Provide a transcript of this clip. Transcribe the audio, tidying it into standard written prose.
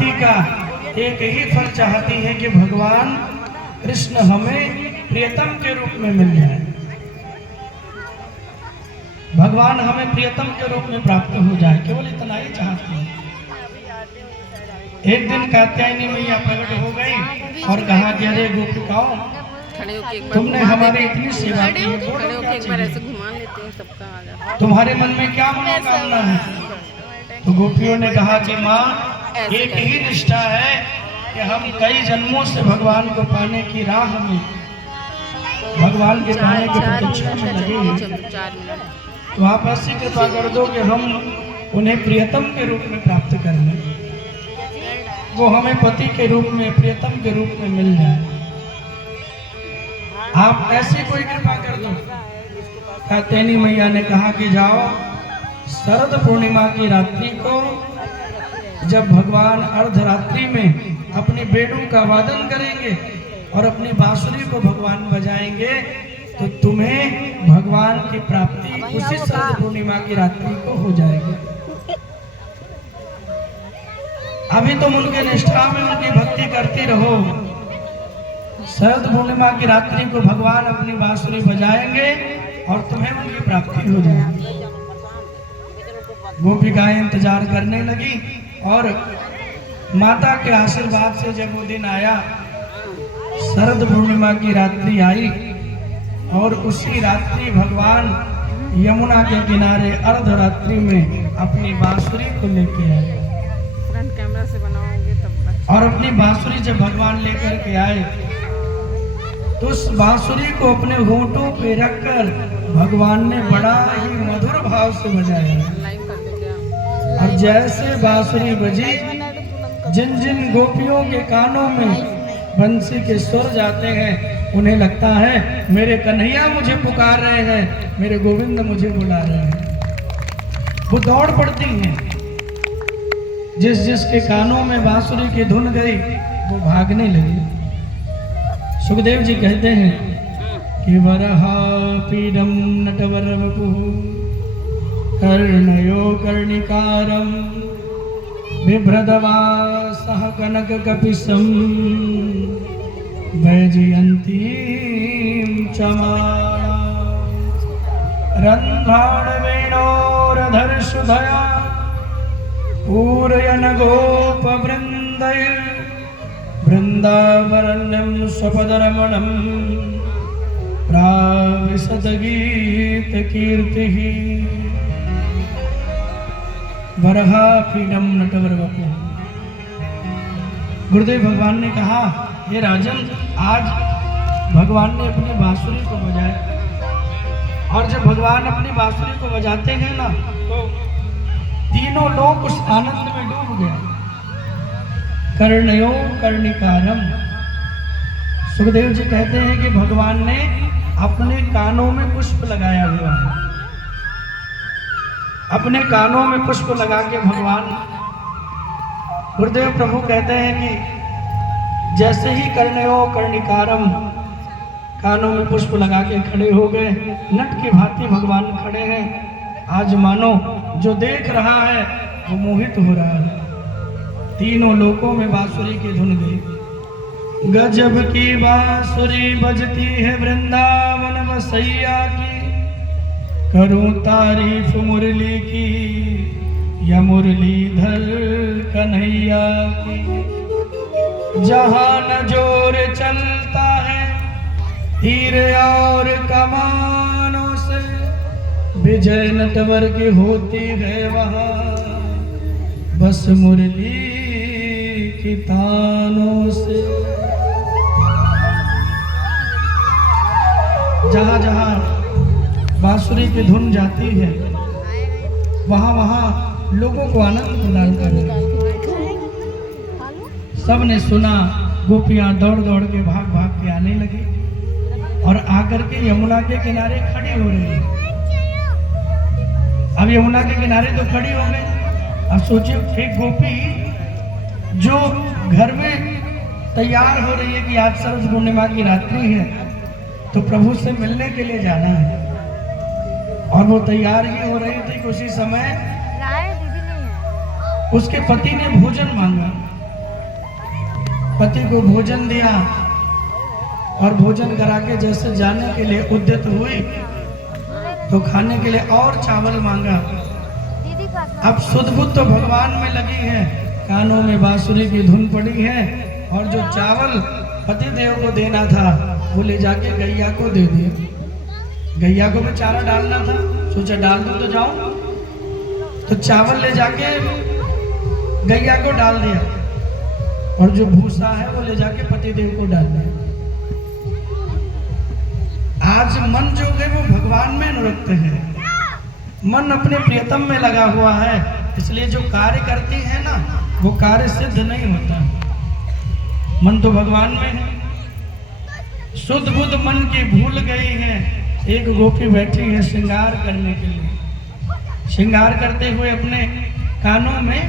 भक्ति का एक ही फल चाहती है कि भगवान कृष्ण हमें प्रियतम के रूप में मिल जाए, भगवान हमें प्रियतम के रूप में प्राप्त हो जाए, केवल इतना ही चाहती है। एक दिन कात्यायनी मैया प्रकट हो गई और कहा कि अरे गोपिकाओं, तुमने हमारी इतनी सेवा की, तुम्हारे मन में क्या मनोकामना है? तो गोपियों ने कहा कि माँ, एक ही निष्ठा है कि हम कई जन्मों से भगवान को पाने की राह में, भगवान के पाने की प्रतीक्षा में लगे हैं। तो आप ऐसी कृपा कर दो कि हम उन्हें प्रियतम के रूप में प्राप्त कर लें, वो हमें पति के रूप में, प्रियतम के रूप में मिल जाए। आप ऐसी कोई कृपा कर दो। कात्यायनी मैया ने कहा कि जाओ, शरद पूर्णिमा की रात्रि को जब भगवान अर्धरात्रि में अपनी बेड़ू का वादन करेंगे और अपनी बांसुरी को भगवान बजाएंगे, तो तुम्हें भगवान की प्राप्ति उसी शरद पूर्णिमा की रात्रि को हो जाएगी। अभी तुम उनके निष्ठा में उनकी भक्ति करती रहो, शरद पूर्णिमा की रात्रि को भगवान अपनी बांसुरी बजाएंगे और तुम्हें उनकी प्राप्ति हो जाएगी। गोपिकाएं इंतजार करने लगी और माता के आशीर्वाद से जब वो दिन आया, शरद पूर्णिमा की रात्रि आई और उसी रात्रि भगवान यमुना के किनारे अर्धरात्रि में अपनी बांसुरी को लेके आए। फ्रंट कैमरा से बनाओगे तब। और अपनी बांसुरी जब भगवान लेकर के आए तो उस बांसुरी को अपने होठों पे रखकर भगवान ने बड़ा ही मधुर भाव से बजाया। लाइव कर दे क्या? और जैसे बांसुरी बजी, जिन जिन गोपियों के कानों में बंसी के सुर जाते हैं, उन्हें लगता है मेरे कन्हैया मुझे पुकार रहे हैं, मेरे गोविंद मुझे बुला रहे हैं। वो दौड़ पड़ती हैं। जिस जिसके कानों में बांसुरी की धुन गई वो भागने लगी। सुखदेव जी कहते हैं कि वरहा पीडम नटवर वपुः कर्णयो कर्णिकारम बिभ्रदवासः कनक कपिशं वैजयन्तीं चमाला रन्ध्राण वेणोरधर्षुधया पूरयन गोपवृन्दै वृन्दावरण्यं स्वपदरमणं प्राविशद गीतकीर्तिः वरहा पीडम नटवर वपुः। गुरुदेव भगवान ने कहा, हे राजन, आज भगवान ने अपनी बांसुरी को बजाया और जब भगवान अपनी बांसुरी को बजाते हैं ना, तो तीनों लोग उस आनंद में डूब गए। कर्णयो कर्णिकारम। सुखदेव जी कहते हैं कि भगवान ने अपने कानों में पुष्प लगाया हुआ है। अपने कानों में पुष्प लगा के भगवान, गुरुदेव प्रभु कहते हैं कि जैसे ही कर्णयो कर्णिकारम, कानों में पुष्प लगा के खड़े हो गए, नट की भांति भगवान खड़े हैं। आज मानो जो देख रहा है वो मोहित हो रहा है। तीनों लोकों में बांसुरी की धुन गई। गजब की बांसुरी बजती है वृंदावन बसैया की, करूं तारीफ मुरली की या मुरलीधर कन्हैया की। जहां न जोर चलता है तीर और कमानों से, विजय नटवर की होती है वहां बस मुरली की तानों से। जहां जहां बांसुरी की धुन जाती है, वहां वहां लोगों को आनंद प्रदान कर रही है। सबने सुना, गोपियां दौड़ दौड़ के भाग भाग के आने लगी और आकर के यमुना के किनारे खड़ी हो रही है। अब यमुना के किनारे तो खड़ी हो गई। अब सोचिए, एक गोपी जो घर में तैयार हो रही है कि आज शरद पूर्णिमा की रात्रि है, तो प्रभु से मिलने के लिए जाना है, और वो तैयार ही हो रही थी कि उसी समय उसके पति ने भोजन मांगा। पति को भोजन दिया और भोजन करा के जैसे जाने के लिए उद्यत हुई तो खाने के लिए और चावल मांगा। अब सुध बुध तो भगवान में लगी है, कानों में बांसुरी की धुन पड़ी है और जो चावल पति देव को देना था वो ले जाके गैया को दे दिया। गैया को भी चारा डालना था, सोचा डाल दूं तो जाऊं, तो चावल ले जाके गैया को डाल दिया और जो भूसा है वो ले जाके पति देव को डाल दिया। आज मन जो है वो भगवान में अनुरक्त है, मन अपने प्रियतम में लगा हुआ है, इसलिए जो कार्य करती है ना वो कार्य सिद्ध नहीं होता। मन तो भगवान में है। शुद्ध बुद्ध मन की भूल गई है। एक गोपी बैठी है श्रृंगार करने के लिए, श्रृंगार करते हुए अपने कानों में